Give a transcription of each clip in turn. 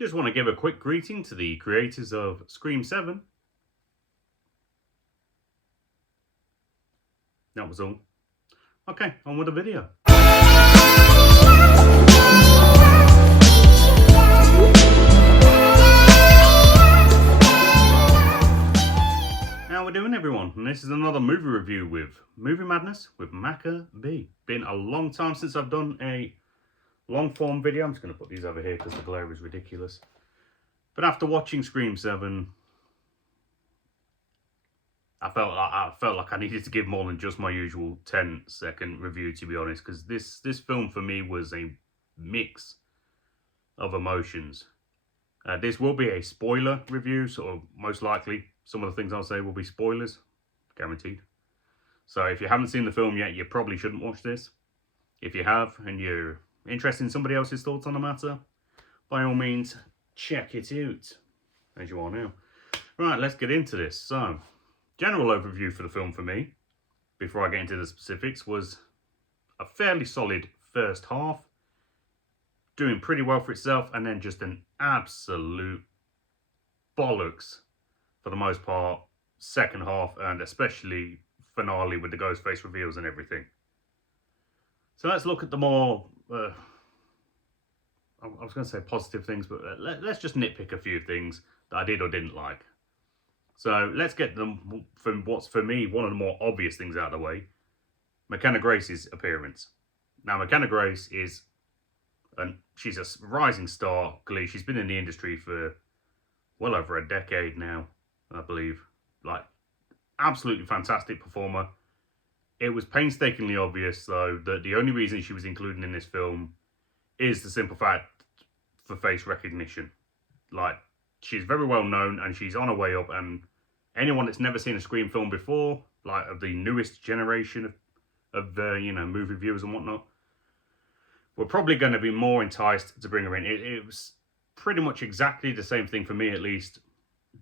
Just want to give a quick greeting to the creators of Scream 7. That was all. Okay, on with the video. How we doing, everyone? And this is another movie review with Movie Madness with Macca B. Been a long time since I've done a long form video. I'm just going to put these over here because the glare is ridiculous. But after watching Scream 7, I felt like I needed to give more than just my usual 10-second review, to be honest, because this film for me was a mix of emotions. This will be a spoiler review, so most likely some of the things I'll say will be spoilers, guaranteed. So if you haven't seen the film yet, you probably shouldn't watch this. If you have and you're interested in somebody else's thoughts on the matter, by all means, check it out, as you are now. Right, let's get into this. So, general overview for the film for me, before I get into the specifics, was a fairly solid first half, doing pretty well for itself, and then just an absolute bollocks, for the most part, second half, and especially finale with the ghost face reveals and everything. So let's look at the more, I was going to say positive things, but let's just nitpick a few things that I did or didn't like. So let's get them from what's, for me, one of the more obvious things out of the way. McKenna Grace's appearance. Now, McKenna Grace is, she's a rising star. She's been in the industry for well over a decade now, I believe. Like, absolutely fantastic performer. It was painstakingly obvious, though, that the only reason she was included in this film is the simple fact for face recognition. Like, she's very well known, and she's on her way up, and anyone that's never seen a Scream film before, like of the newest generation of movie viewers and whatnot, we're probably going to be more enticed to bring her in. It was pretty much exactly the same thing, for me at least,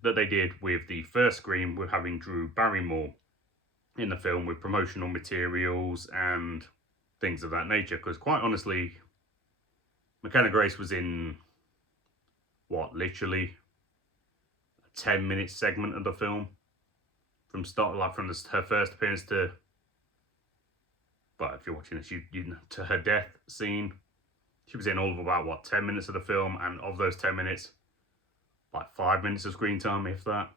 that they did with the first Scream, with having Drew Barrymore in the film with promotional materials and things of that nature. Because quite honestly, McKenna Grace was in, what, literally a 10-minute segment of the film, from start, like from her first appearance to, but if you're watching this, to her death scene. She was in all of about, what, 10 minutes of the film, and of those 10 minutes, like 5 minutes of screen time, if that.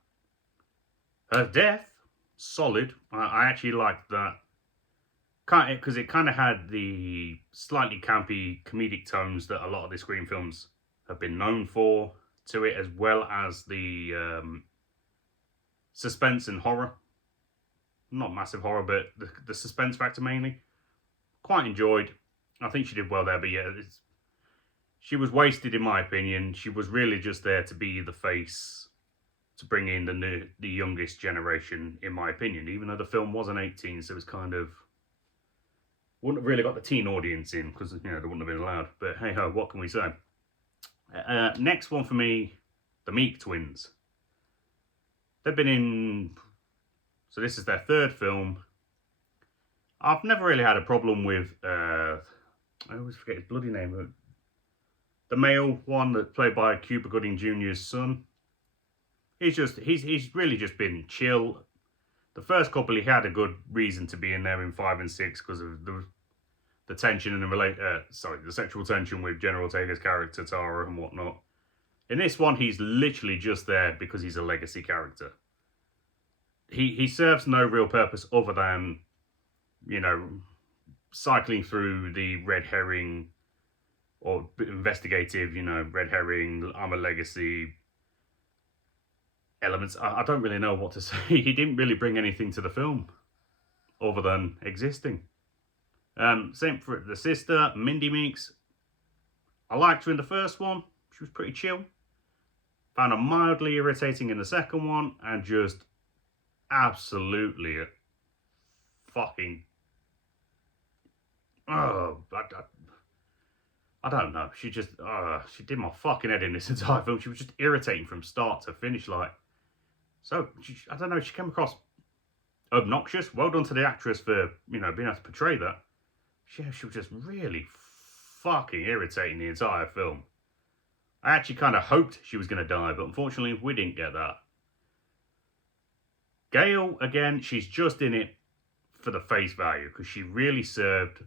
Her death, solid. I actually liked that, because it kind of had the slightly campy comedic tones that a lot of the Scream films have been known for to it, as well as the suspense and horror. Not massive horror, but the suspense factor mainly. Quite enjoyed. I think she did well there, but yeah, she was wasted in my opinion. She was really just there to be the face, to bring in the youngest generation, in my opinion, even though the film wasn't 18, so it was kind of, wouldn't have really got the teen audience in, because they wouldn't have been allowed. But hey ho, what can we say? Next one for me, the Meek twins. They've been in, so this is their third film. I've never really had a problem with, I always forget his bloody name, the male one that's played by Cuba Gooding Jr.'s son. He's really just been chill. The first couple, he had a good reason to be in there in 5 and 6 because of the tension and the sexual tension with General Taylor's character Tara and whatnot. In this one, he's literally just there because he's a legacy character. He serves no real purpose other than, cycling through the red herring or investigative, red herring, I'm a legacy elements. I don't really know what to say. He didn't really bring anything to the film other than existing. Same for the sister, Mindy Meeks. I liked her in the first one. She was pretty chill. Found her mildly irritating in the second one, and just absolutely fucking, I don't know. She just, she did my fucking head in this entire film. She was just irritating from start to finish. Like, so, I don't know, she came across obnoxious. Well done to the actress for, being able to portray that. She was just really fucking irritating the entire film. I actually kind of hoped she was going to die, but unfortunately we didn't get that. Gail, again, she's just in it for the face value because she really served,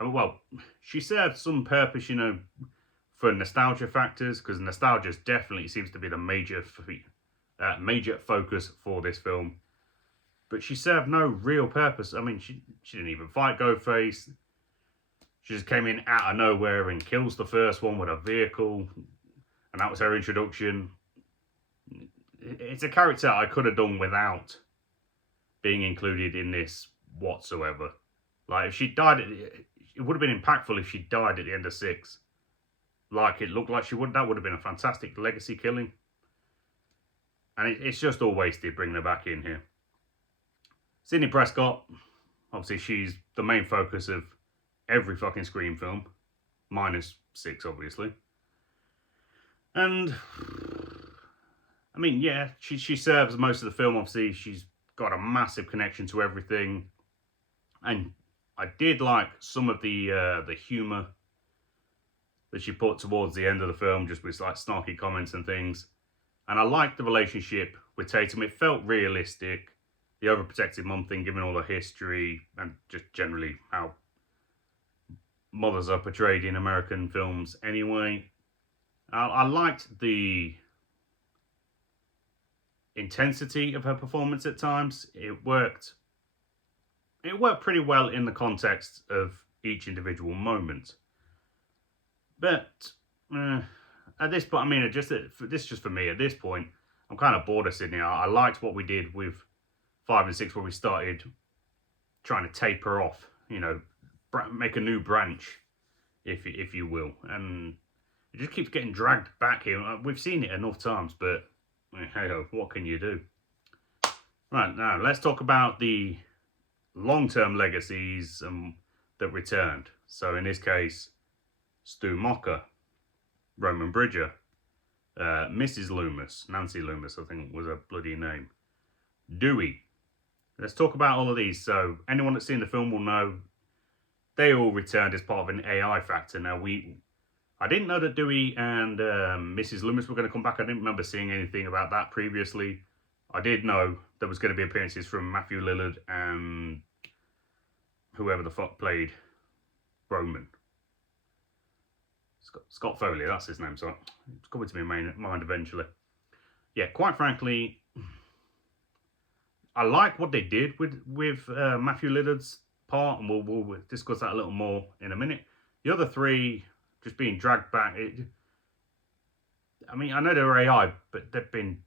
well, she served some purpose, for nostalgia factors, because nostalgia definitely seems to be the major focus for this film. But she served no real purpose. I mean, she didn't even fight Ghostface. She just came in out of nowhere and kills the first one with a vehicle. And that was her introduction. It's a character I could have done without being included in this whatsoever. Like, if she died, it would have been impactful if she died at the end of 6. Like it looked like she would. That would have been a fantastic legacy killing. And it's just all wasted bringing her back in here. Sidney Prescott, obviously she's the main focus of every fucking Scream film. Minus 6, obviously. And, I mean, yeah, she serves most of the film. Obviously, she's got a massive connection to everything. And I did like some of the humour that she put towards the end of the film, just with like snarky comments and things. And I liked the relationship with Tatum. It felt realistic. The overprotective mum thing, given all the history, and just generally how mothers are portrayed in American films anyway. I liked the intensity of her performance at times. It worked pretty well in the context of each individual moment. But at this point, I mean, this is just for me. At this point, I'm kind of bored of Sidney. I liked what we did with 5 and 6, where we started trying to taper off, make a new branch, if you will. And it just keeps getting dragged back here. We've seen it enough times, but hey ho, what can you do? Right, now let's talk about the long-term legacies that returned. So in this case, Stu Mocker, Roman Bridger, Mrs. Loomis, Nancy Loomis, I think was her bloody name, Dewey. Let's talk about all of these. So anyone that's seen the film will know they all returned as part of an AI factor. Now I didn't know that Dewey and Mrs. Loomis were going to come back. I didn't remember seeing anything about that previously. I did know there was going to be appearances from Matthew Lillard and whoever the fuck played Roman. Scott Foley, that's his name, so it's coming to me in my mind eventually. Yeah, quite frankly, I like what they did with Matthew Lillard's part, and we'll discuss that a little more in a minute. The other 3 just being dragged back. I mean, I know they're AI, but they've been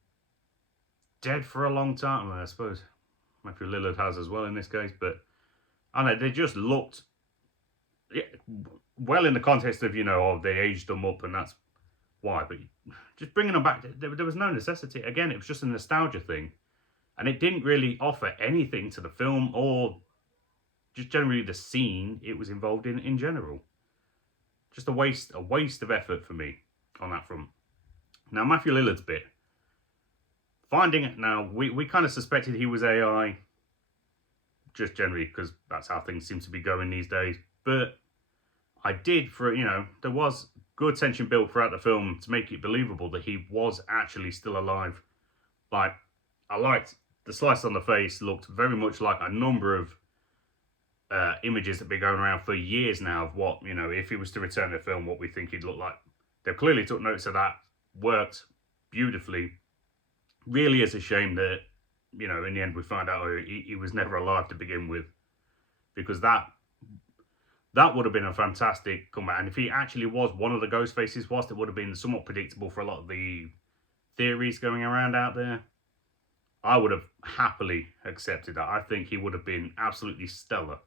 dead for a long time. I suppose Matthew Lillard has as well in this case, but I don't know, they just looked well in the context of, they aged them up and that's why. But just bringing them back, there was no necessity. Again, it was just a nostalgia thing. And it didn't really offer anything to the film or just generally the scene it was involved in general. Just a waste of effort for me on that front. Now, Matthew Lillard's bit. Finding it now, we kind of suspected he was AI, just generally because that's how things seem to be going these days. But I did, there was good tension built throughout the film to make it believable that he was actually still alive. Like, I liked the slice on the face, looked very much like a number of images that have been going around for years now of what, if he was to return to the film, what we think he'd look like. They've clearly took notice of that, worked beautifully. Really is a shame that, in the end we find out he was never alive to begin with, because that would have been a fantastic comeback. And if he actually was one of the ghost faces, whilst it would have been somewhat predictable for a lot of the theories going around out there, I would have happily accepted that. I think he would have been absolutely stellar.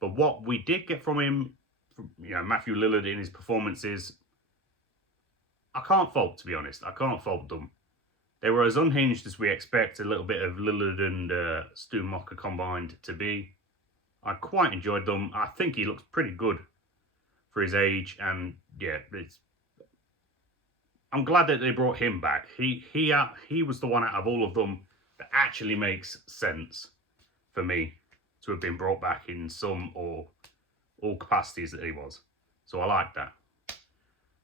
But what we did get from him, Matthew Lillard in his performances, I can't fault, to be honest. I can't fault them. They were as unhinged as we expect a little bit of Lillard and Stu Mocker combined to be. I quite enjoyed them. I think he looks pretty good for his age, and yeah, I'm glad that they brought him back. He was the one out of all of them that actually makes sense for me to have been brought back in some or all capacities that he was. So I like that.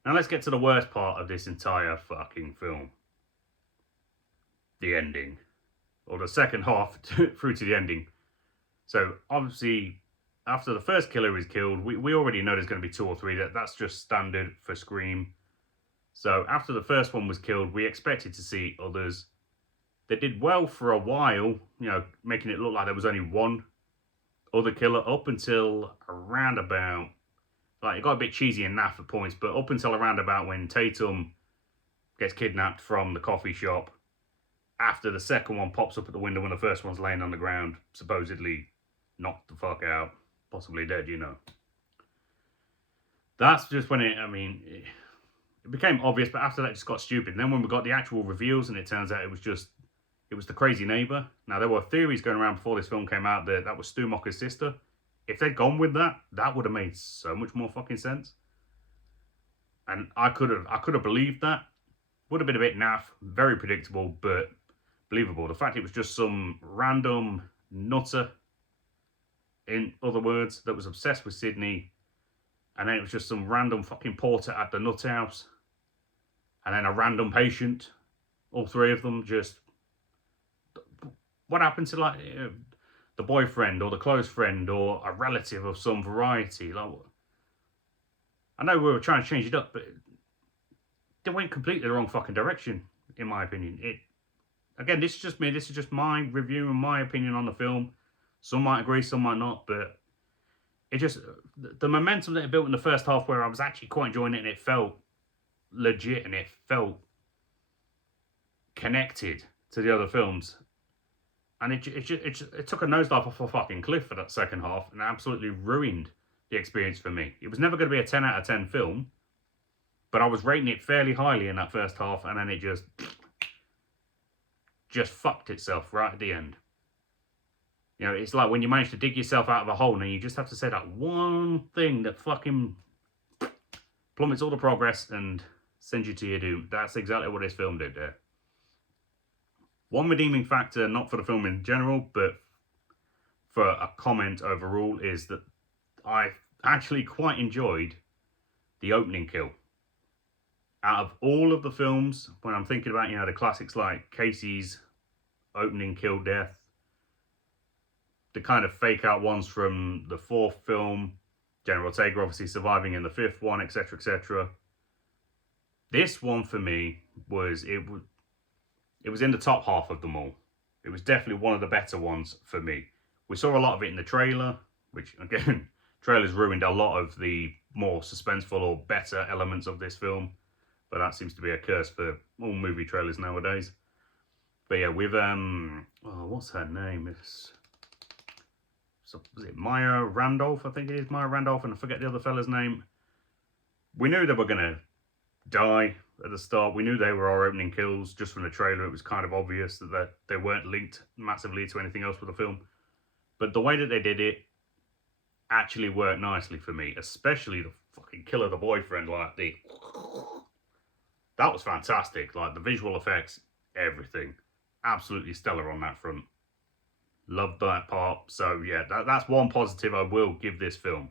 Now let's get to the worst part of this entire fucking film. The ending. Or the second half through to the ending. So obviously, after the first killer is killed, we already know there's going to be 2 or 3. That's just standard for Scream. So after the first one was killed, we expected to see others. They did well for a while, making it look like there was only one other killer up until around about, it got a bit cheesy and naff at points, but up until around about when Tatum gets kidnapped from the coffee shop, after the second one pops up at the window when the first one's laying on the ground, supposedly knocked the fuck out, possibly dead, That's just when it became obvious, but after that it just got stupid. And then when we got the actual reveals and it turns out it was the crazy neighbour. Now, there were theories going around before this film came out that was Stu Macher's sister. If they'd gone with that, that would have made so much more fucking sense. And I could have believed that. Would have been a bit naff, very predictable, but believable. The fact it was just some random nutter, in other words, that was obsessed with Sydney, and then it was just some random fucking porter at the nut house, and then a random patient, all 3 of them just... What happened to the boyfriend or the close friend or a relative of some variety? I know we were trying to change it up, but they went completely the wrong fucking direction, in my opinion. Again, this is just me. This is just my review and my opinion on the film. Some might agree, some might not, but it just... The momentum that it built in the first half, where I was actually quite enjoying it and it felt legit and it felt connected to the other films. And it took a nosedive off a fucking cliff for that second half and absolutely ruined the experience for me. It was never going to be a 10 out of 10 film, but I was rating it fairly highly in that first half, and then it just fucked itself right at the end. It's like when you manage to dig yourself out of a hole and you just have to say that one thing that fucking plummets all the progress and sends you to your doom. That's exactly what this film did there. One redeeming factor, not for the film in general, but for a comment overall, is that I actually quite enjoyed the opening kill. Out of all of the films, when I'm thinking about, the classics like Casey's opening kill death, the kind of fake out ones from the 4th film, Jenna Ortega obviously surviving in the 5th one, etc., etc. This one for me was in the top half of them all. It was definitely one of the better ones for me. We saw a lot of it in the trailer, which, again, trailers ruined a lot of the more suspenseful or better elements of this film. But that seems to be a curse for all movie trailers nowadays. But yeah, with, what's her name? Was it Maya Randolph? I think it is Maya Randolph, and I forget the other fella's name. We knew they were going to die at the start. We knew they were our opening kills just from the trailer. It was kind of obvious that they weren't linked massively to anything else with the film. But the way that they did it actually worked nicely for me, especially the fucking kill of the boyfriend. That was fantastic. The visual effects, everything. Absolutely stellar on that front. Loved that part. So yeah, that's one positive I will give this film.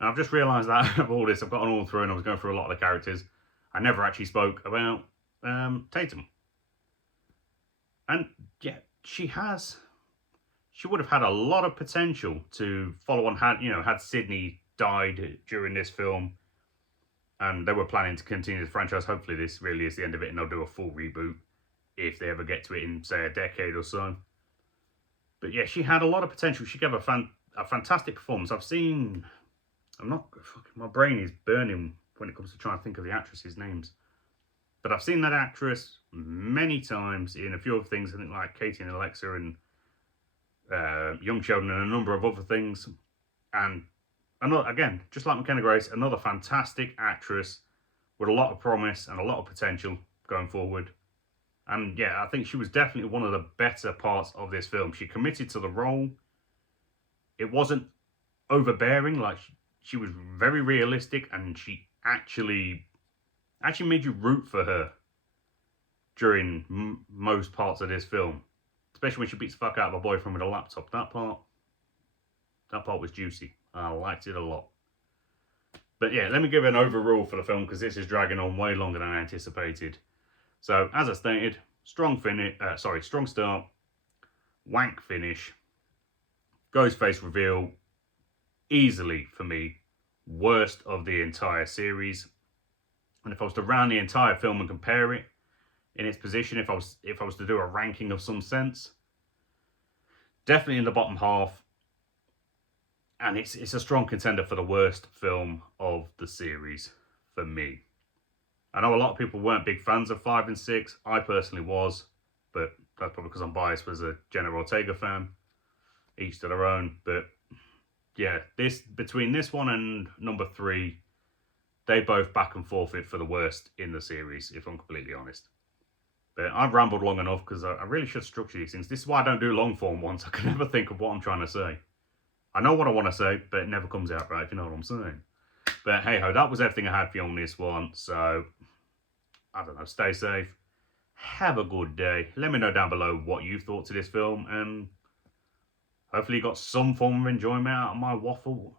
And I've just realised that out of all this, I've gotten all through and I was going through a lot of the characters. I never actually spoke about Tatum. And yeah, she would have had a lot of potential to follow on had Sydney died during this film. And they were planning to continue the franchise. Hopefully this really is the end of it and they'll do a full reboot if they ever get to it in, say, a decade or so. But yeah, she had a lot of potential. She gave a fantastic performance. My brain is burning when it comes to trying to think of the actresses' names. But I've seen that actress many times in a few other things, I think like Katie and Alexa and Young Sheldon and a number of other things. And again, just like McKenna Grace, another fantastic actress with a lot of promise and a lot of potential going forward. And yeah, I think she was definitely one of the better parts of this film. She committed to the role. It wasn't overbearing, she was very realistic, and she actually made you root for her during most parts of this film. Especially when she beats the fuck out of her boyfriend with a laptop. That part was juicy. I liked it a lot. But yeah, let me give an overrule for the film because this is dragging on way longer than I anticipated. So, as I stated, strong start, wank finish, Ghostface reveal, easily for me, worst of the entire series. And if I was to round the entire film and compare it in its position, if I was to do a ranking of some sense, definitely in the bottom half. And it's a strong contender for the worst film of the series for me. I know a lot of people weren't big fans of 5 and 6. I personally was, but that's probably because I'm biased as a Jenna Ortega fan. Each to their own. But yeah, between this one and number 3, they both back and forth it for the worst in the series, if I'm completely honest. But I've rambled long enough because I really should structure these things. This is why I don't do long form ones. I can never think of what I'm trying to say. I know what I want to say, but it never comes out right, if you know what I'm saying. But hey ho, that was everything I had for you on this one. So, I don't know, stay safe. Have a good day. Let me know down below what you thought to this film. And hopefully you got some form of enjoyment out of my waffle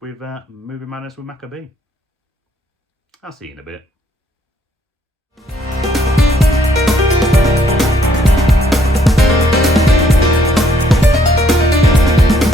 with Movie Madness with Maccabee. I'll see you in a bit.